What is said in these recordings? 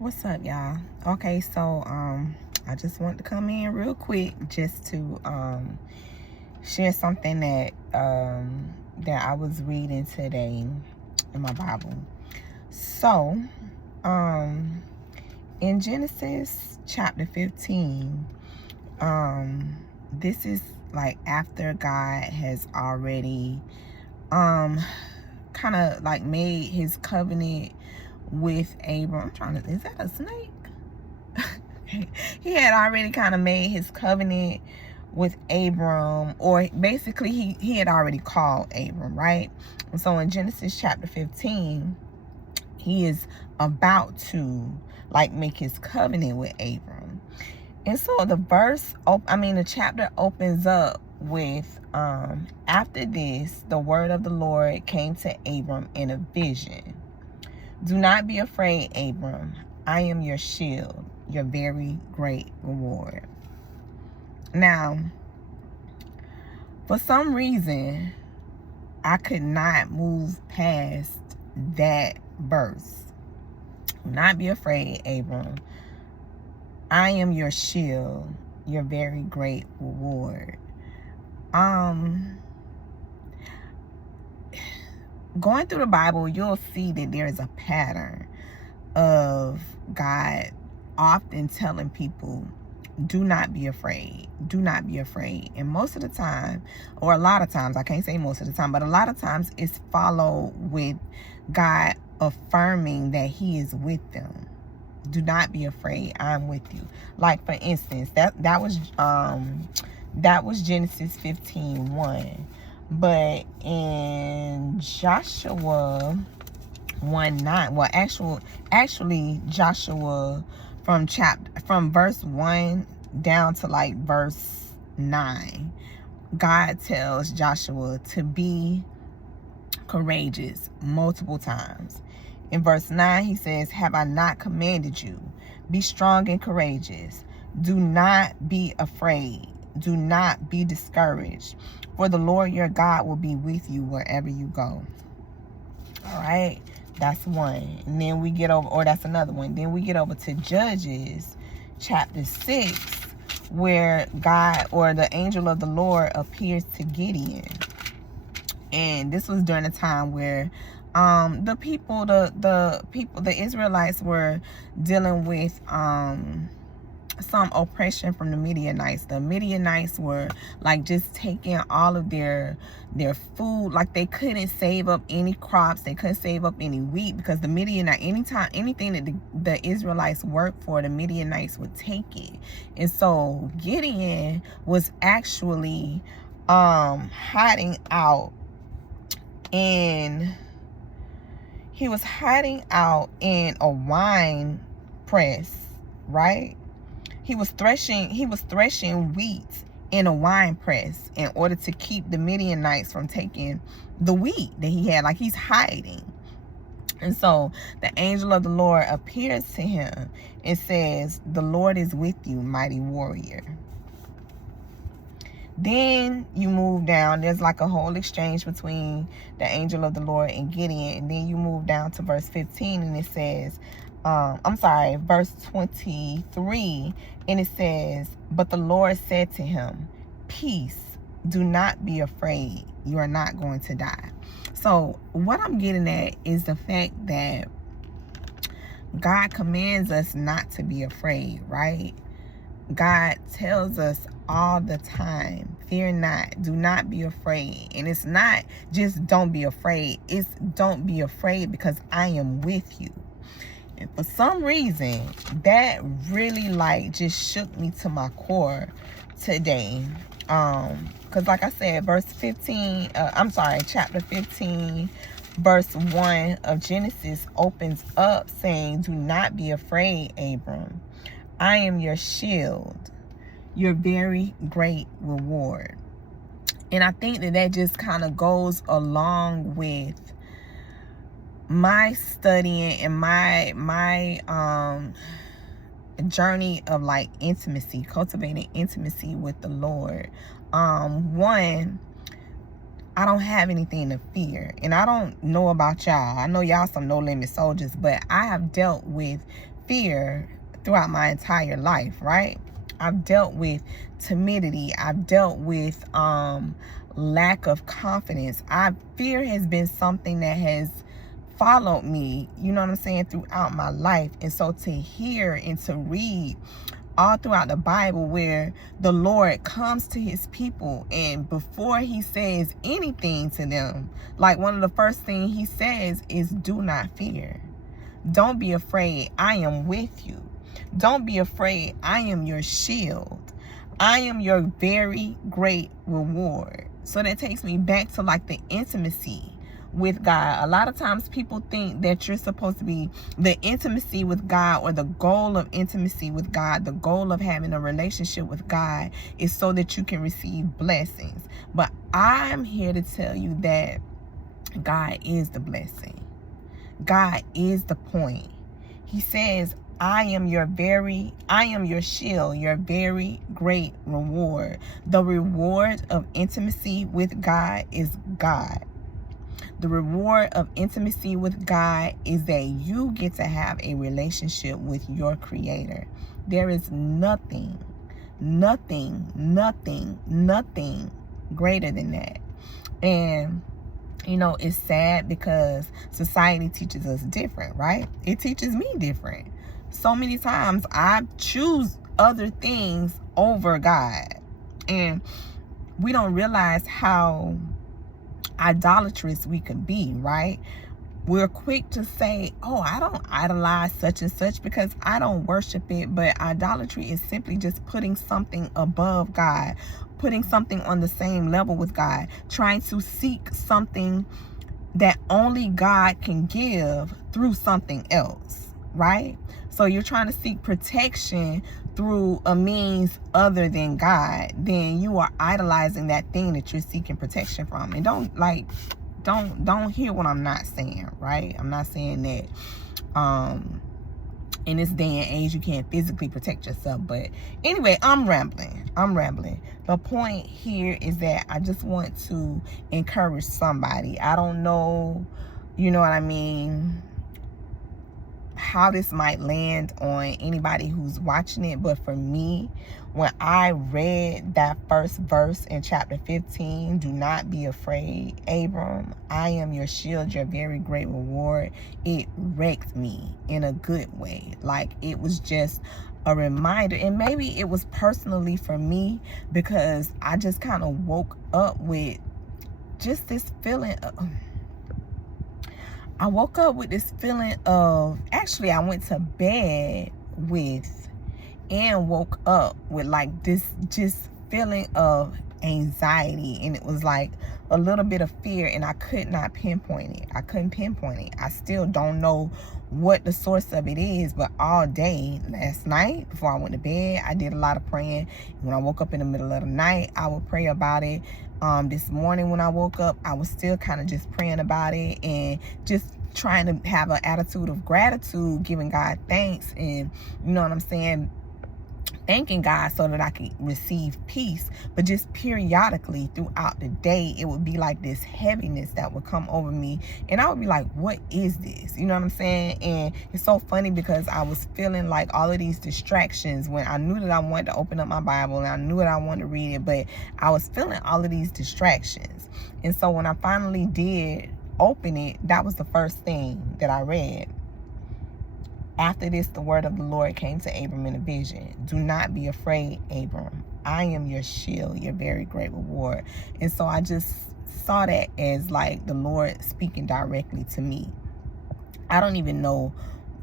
What's up, y'all? Okay, so I just want to come in real quick just to share something that that I was reading today in my Bible. So in Genesis chapter 15, this is like after God has already kind of like made his covenant with Abram. Is that a snake? He had already kind of made his covenant with Abram, or basically he had already called Abram, right? And so in Genesis chapter 15, he is about to like make his covenant with Abram. And so the chapter opens up with after this, the word of the Lord came to Abram in a vision. Do not be afraid, Abram. I am your shield, your very great reward. Now, for some reason, I could not move past that verse. Do not be afraid, Abram. I am your shield, your very great reward. Going through the Bible, you'll see that there is a pattern of God often telling people, do not be afraid. Do not be afraid. And most of the time, or a lot of times, I can't say most of the time, but a lot of times it's followed with God affirming that he is with them. Do not be afraid. I'm with you. Like, for instance, that was Genesis 15:1. But in Joshua 1:9, well, actually Joshua from verse 1 down to like verse 9, God tells Joshua to be courageous multiple times. In verse 9, he says, have I not commanded you? Be strong and courageous. Do not be afraid. Do not be discouraged. For the Lord your God will be with you wherever you go. All right. That's one. And then we get over, or that's another one. Then we get over to Judges chapter 6, where God, or the angel of the Lord, appears to Gideon. And this was during a time where the Israelites were dealing with some oppression from the Midianites. The Midianites were like just taking all of their food. Like, they couldn't save up any crops, they couldn't save up any wheat, because the Midianite, anything that the Israelites worked for, the Midianites would take it. And so Gideon was actually hiding out in a wine press, right? He was threshing wheat in a wine press in order to keep the Midianites from taking the wheat that he had. Like, he's hiding. And so the angel of the Lord appears to him and says, the Lord is with you, mighty warrior. Then you move down. There's like a whole exchange between the angel of the Lord and Gideon. And then you move down to verse 15, and it says, verse 23, and it says, but the Lord said to him, peace, do not be afraid. You are not going to die. So what I'm getting at is the fact that God commands us not to be afraid, right? God tells us all the time, fear not, do not be afraid. And it's not just don't be afraid, it's don't be afraid because I am with you. And for some reason, that really like just shook me to my core today. Because like I said, chapter 15, verse 1 of Genesis opens up saying, do not be afraid, Abram. I am your shield, your very great reward. And I think that just kind of goes along with my studying and my journey of like intimacy, cultivating intimacy with the Lord. One, I don't have anything to fear. And I don't know about y'all. I know y'all some no limit soldiers, but I have dealt with fear throughout my entire life, right? I've dealt with timidity. I've dealt with lack of confidence. Fear has been something that has followed me, you know what I'm saying, throughout my life. And so to hear and to read all throughout the Bible where the Lord comes to his people, and before he says anything to them, like one of the first things he says is, do not fear. Don't be afraid. I am with you. Don't be afraid. I am your shield. I am your very great reward. So that takes me back to like the intimacy with God. A lot of times people think that you're supposed to be the intimacy with God, or the goal of intimacy with God, the goal of having a relationship with God is so that you can receive blessings. But I'm here to tell you that God is the blessing. God is the point. He says, I am your shield, your very great reward. The reward of intimacy with God is God. The reward of intimacy with God is that you get to have a relationship with your Creator. There is nothing greater than that. And you know, it's sad because society teaches us different, right? It teaches me different. So many times I choose other things over God. And we don't realize how idolatrous we could be, right? We're quick to say, oh, I don't idolize such and such because I don't worship it. But idolatry is simply just putting something above God, putting something on the same level with God, trying to seek something that only God can give through something else, right? So you're trying to seek protection through a means other than God, then you are idolizing that thing that you're seeking protection from. And don't hear what I'm not saying, right? I'm not saying that in this day and age you can't physically protect yourself. But anyway, I'm rambling. The point here is that I just want to encourage somebody. I don't know, you know what I mean, how this might land on anybody who's watching it, but for me, when I read that first verse in chapter 15, do not be afraid, Abram, I am your shield, your very great reward, it wrecked me in a good way. Like, it was just a reminder. And maybe it was personally for me because I just kind of woke up with just this feeling of, actually I went to bed with and woke up with like this just feeling of anxiety, and it was like a little bit of fear, and I could not pinpoint it. I still don't know what the source of it is, but all day last night before I went to bed, I did a lot of praying. When I woke up in the middle of the night, I would pray about it. This morning when I woke up, I was still kind of just praying about it and just trying to have an attitude of gratitude, giving God thanks, and you know what I'm saying, thanking God so that I could receive peace. But just periodically throughout the day, it would be like this heaviness that would come over me, and I would be like, what is this? You know what I'm saying? And it's so funny because I was feeling like all of these distractions when I knew that I wanted to open up my Bible and I knew that I wanted to read it, but I was feeling all of these distractions. And so when I finally did open it, that was the first thing that I read. After this, the word of the Lord came to Abram in a vision. Do not be afraid, Abram. I am your shield, your very great reward. And so I just saw that as like the Lord speaking directly to me. I don't even know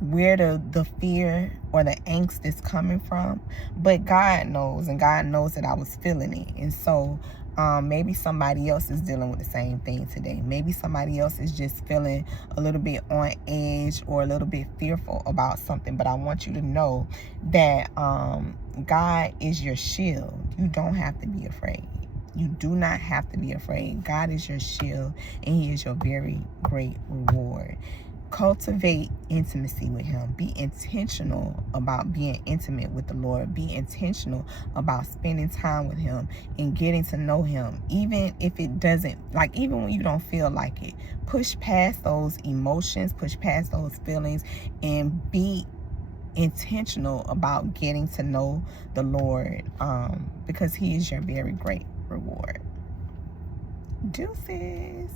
where the fear or the angst is coming from, but God knows, and God knows that I was feeling it. And so maybe somebody else is dealing with the same thing today. Maybe somebody else is just feeling a little bit on edge or a little bit fearful about something. But I want you to know that God is your shield. You don't have to be afraid. You do not have to be afraid. God is your shield, and He is your very great reward. Cultivate intimacy with Him. Be intentional about being intimate with the Lord. Be intentional about spending time with Him and getting to know Him. Even if it doesn't, like, even when you don't feel like it, push past those emotions, push past those feelings, and be intentional about getting to know the Lord, because he is your very great reward. Deuces.